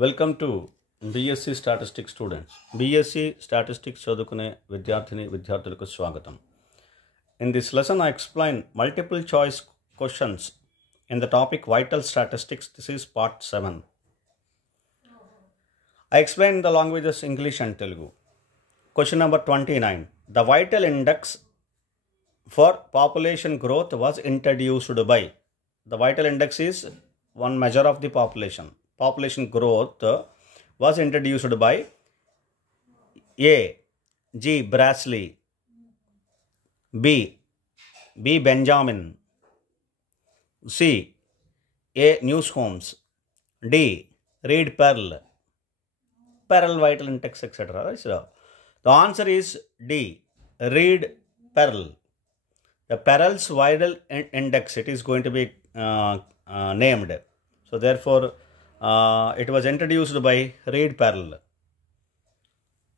Welcome to BSc statistics students. BSc statistics చదువుకునే విద్యార్థులకు స్వాగతం. In this lesson I explain multiple choice questions in the topic vital statistics. This is part 7. I explain the languages English and Telugu. Question number 29. The vital index for population growth was introduced by. The vital index is one measure of the population. Population growth was introduced by A. G. Brashley, B. Benjamin, C. A. Newsholmes, D. Reed Perl vital index, etc. So the answer is D. Reed Perl. The Perl's vital index, it is going to be named. So therefore it was introduced by Reed Perl.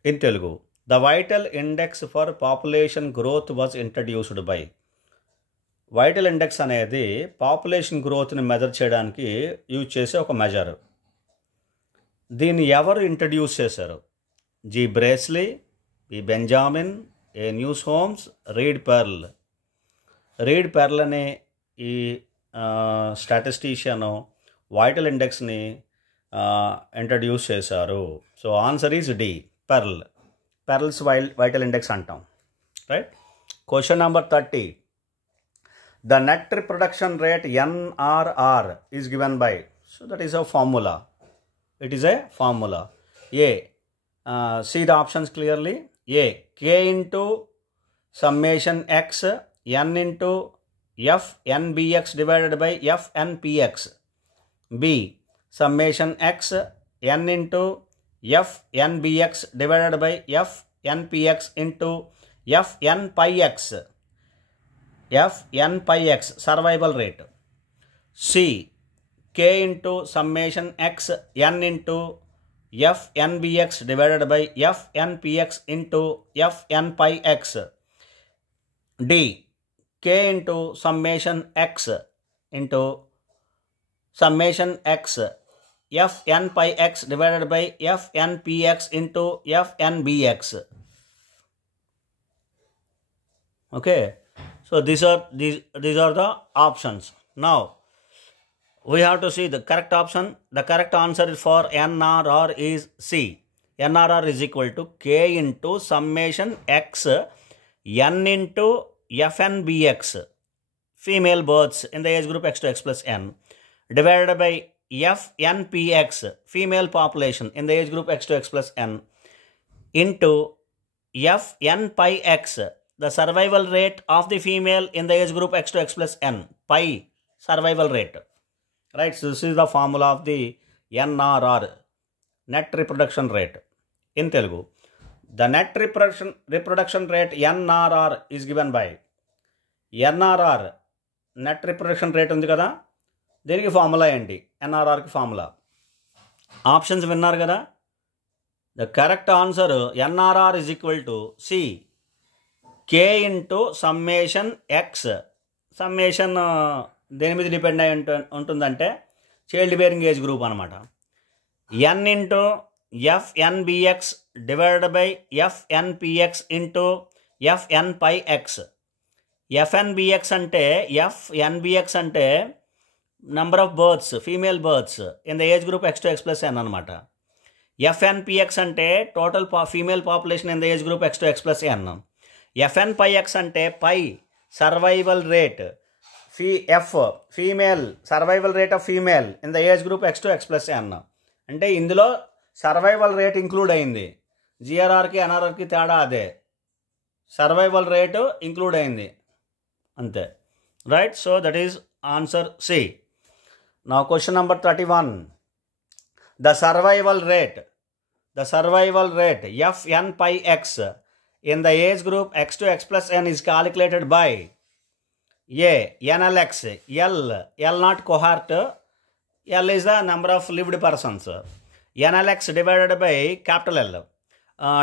In Telugu, the vital index for population growth was introduced by. Vital index అనేది population గ్రోత్ని measure చేయడానికి use చేసే ఒక measure. దీన్ని ఎవరు introduce చేశారు? G బ్రేస్లీ, B Benjamin, A Newsholmes, Reed Pearl. Reed Pearl అనే ఈ స్టాటిస్టీషియన్ వైటల్ ఇండెక్స్ని ఇంట్రడ్యూస్ చేశారు. So answer is D, Pearl. Pearl's vital index అంటాం, right? Question number 30. The net reproduction rate NRR is given by. So that is a formula. It is a formula. A. See the options clearly. A. K into summation x n into f nbx divided by f npx. B. Summation x n into f nbx divided by f npx into f n pi x. F n pi x survival rate. C. K into summation x n into f nbx divided by f npx into f n pi x. D. K into summation x into summation x f n pi x divided by f npx into f nbx. Okay. So these are the options. Now we have to see the correct option. The correct answer for NRR is C. NRR is equal to K into summation x n into FNBX, female births in the age group x to x plus n, divided by FNPX, female population in the age group x to x plus n, into FN pi x, the survival rate of the female in the age group x to x plus n, pi survival rate. Right, so this is the formula of the NRR, net reproduction rate. In Telugu, the net reproduction rate NRR is given by. NRR, net reproduction rate ఉంది కదా, దీనికి formula ఏంటి? NRRకి formula options విన్నారు కదా. The correct answer NRR is equal to C. K into summation x. Summation దేని మీద depend అయి ఉంటుందంటే చైల్డ్ బేరింగ్ ఏజ్ గ్రూప్ అనమాట. n into F NBX divided by F NPX into F N pi X. FNBX అంటే FNBX అంటే number of births, female births in the age group X to X plus N అనమాట. FNPX అంటే total female population in the age group X to X plus N. FN pi X అంటే pi survival rate, female survival rate of female in the age group X to X plus N. అంటే ఇందులో survival rate include అయింది. జిఆర్ఆర్కి ఎన్ఆర్ఆర్కి తేడా అదే, survival rate include అయింది అంతే, right? So that is answer C. నా question number 31. The survival rate FN pi x in the age group x to x plus n is calculated by A. NLX, L not cohort, L is the number of lived persons, NLX divided by capital L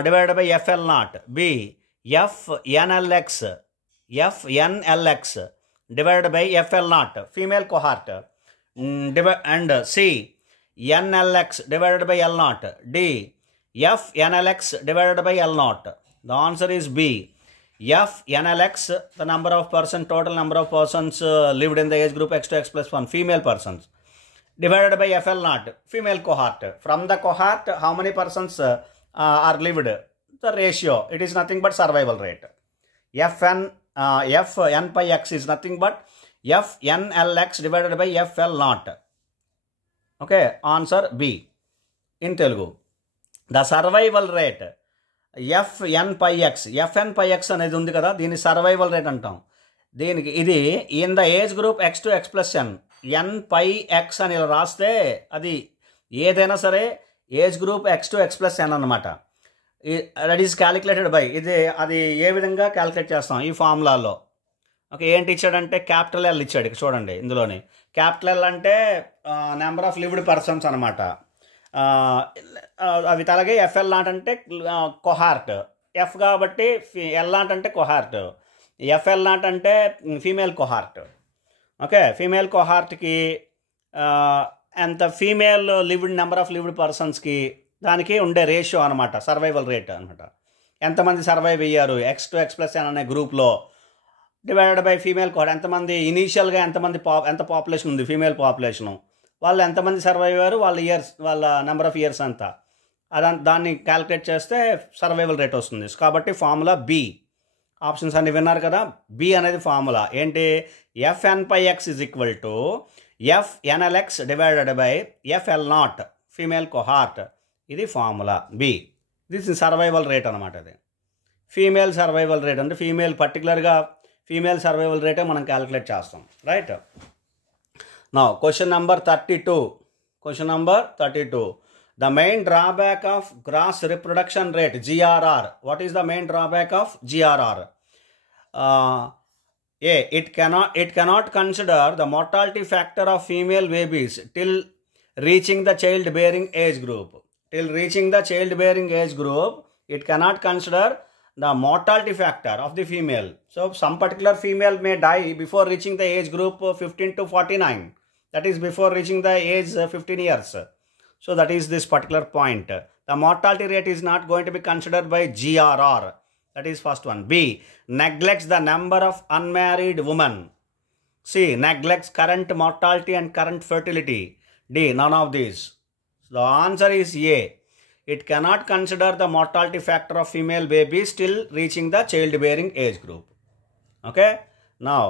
divided by FL naught. B. FNLX divided by FL naught, female cohort, and C. NLX divided by L naught. D. F NLX divided by L naught. The answer is B. F NLX, the number of persons, total number of persons lived in the age group X to X plus 1, female persons, divided by FL naught, female cohort. From the cohort, how many persons are lived? The ratio, it is nothing but survival rate. Fn by X is nothing but FNLX divided by FL naught. Okay, answer B. In Telugu, the survival rate FN by X అనేది ఉంది కదా, దీని survival rate అంటాం. దీనికి ఇది in the age group X to X plus N పై X అని ఇలా రాస్తే అది ఏదైనా సరే age group X to X plus N అనమాట. దట్ ఈస్ క్యాలిక్యులేటెడ్ బై అది ఏ విధంగా క్యాలిక్యులేట్ చేస్తాం ఈ ఫార్ములాలో. ఓకే, ఏంటి ఇచ్చాడంటే క్యాపిటల్ L ఇచ్చాడు. ఇక్కడ చూడండి, ఇందులోని క్యాపిటల్ L అంటే నెంబర్ ఆఫ్ లివ్డ్ పర్సన్స్ అనమాట. అవి అలాగే FL నాట్ అంటే కొహార్ట్, F కాబట్టి L నాట్ అంటే కొహార్ట్, FL నాట్ అంటే ఫీమేల్ కొహార్ట్. ఓకే, ఫీమేల్ కొహార్ట్కి ఎంత female lived number of lived పర్సన్స్కి దానికి ఉండే రేషియో అనమాట, సర్వైవల్ రేట్ అనమాట. ఎంతమంది సర్వైవ్ అయ్యారు X to X plus N అనే గ్రూప్లో, డివైడెడ్ బై ఫీమేల్ కోహర్ట్, ఎంతమంది ఇనీషియల్గా ఎంత పాపులేషన్ ఉంది ఫీమేల్ పాపులేషను, వాళ్ళు ఎంతమంది సర్వైవ్ అయ్యారు, వాళ్ళ నెంబర్ ఆఫ్ ఇయర్స్ అంతా, దాన్ని క్యాలిక్యులేట్ చేస్తే సర్వైవల్ రేట్ వస్తుంది. కాబట్టి ఫార్ములా బి. ఆప్షన్స్ అన్ని విన్నారు కదా, బి అనేది ఫార్ములా. ఏంటి? FN by X is equal to FNLX divided by FL naught, female cohort. ఇది ఫార్ములా బి. ఇది సర్వైవల్ రేట్ అనమాట. అది ఫీమేల్ సర్వైవల్ రేట్ అంటే పర్టికులర్గా ఫీమేల్ సర్వైవల్ రేటే మనం క్యాలిక్యులేట్ చేస్తాం. Right. Now, question number 32. Question number 32. The main drawback of gross reproduction rate, GRR. What is the main drawback of GRR? A. It cannot consider the mortality factor of female babies till reaching the childbearing age group. Till reaching the childbearing age group, it cannot consider the mortality factor of the female. So, some particular female may die before reaching the age group 15 to 49. That is before reaching the age 15 years. So that is this particular point. The mortality rate is not going to be considered by GRR. That is first one. B. Neglects the number of unmarried women. C. Neglects current mortality and current fertility. D. None of these. The answer is A. It cannot consider the mortality factor of female babies till reaching the childbearing age group. Okay. Now,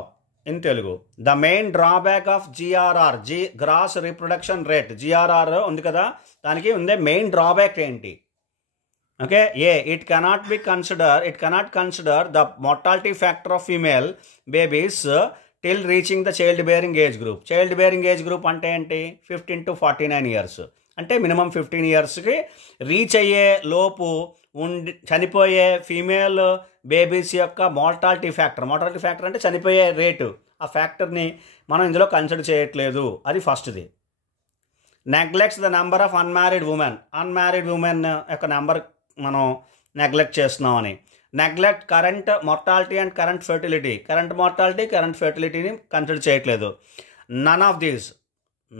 in Telugu, the main drawback of GRR, gross reproduction rate, GRR ఉంది కదా, దానికి ఉండే main drawback ఏంటి? Okay, it cannot consider the mortality factor of female babies till reaching the childbearing age group. Childbearing age group అంటే ఏంటి? 15 to 49 years. అంటే minimum 15 ఇయర్స్కి reach అయ్యే లోపు చనిపోయే ఫీమేల్ బేబీస్ యొక్క mortality factor అంటే చనిపోయే రేటు, ఆ ఫ్యాక్టర్ని మనం ఇందులో కన్సిడర్ చేయట్లేదు. అది ఫస్ట్ది. Neglects the number of unmarried women యొక్క నెంబర్ మనం నెగ్లెక్ట్ చేస్తున్నామని. Neglect current mortality and current ఫెర్టిలిటీని కన్సిడర్ చేయట్లేదు. None of these.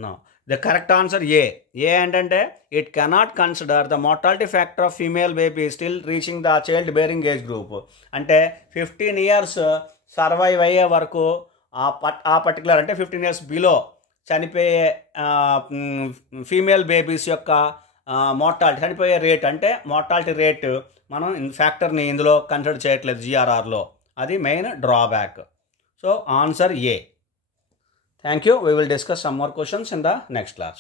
No. The correct answer A. ఏంటంటే it cannot consider the mortality factor of female babies till reaching the childbearing age group. అంటే 15 years survive అయ్యే వరకు ఆ particular అంటే 15 years below చనిపోయే female babies యొక్క mortality, చనిపోయే rate అంటే మోర్టాలిటీ రేట్ మనం ఫ్యాక్టర్ని ఇందులో కన్సిడర్ చేయట్లేదు GRRలో. అది main drawback. So answer A. Thank you. We will discuss some more questions in the next class.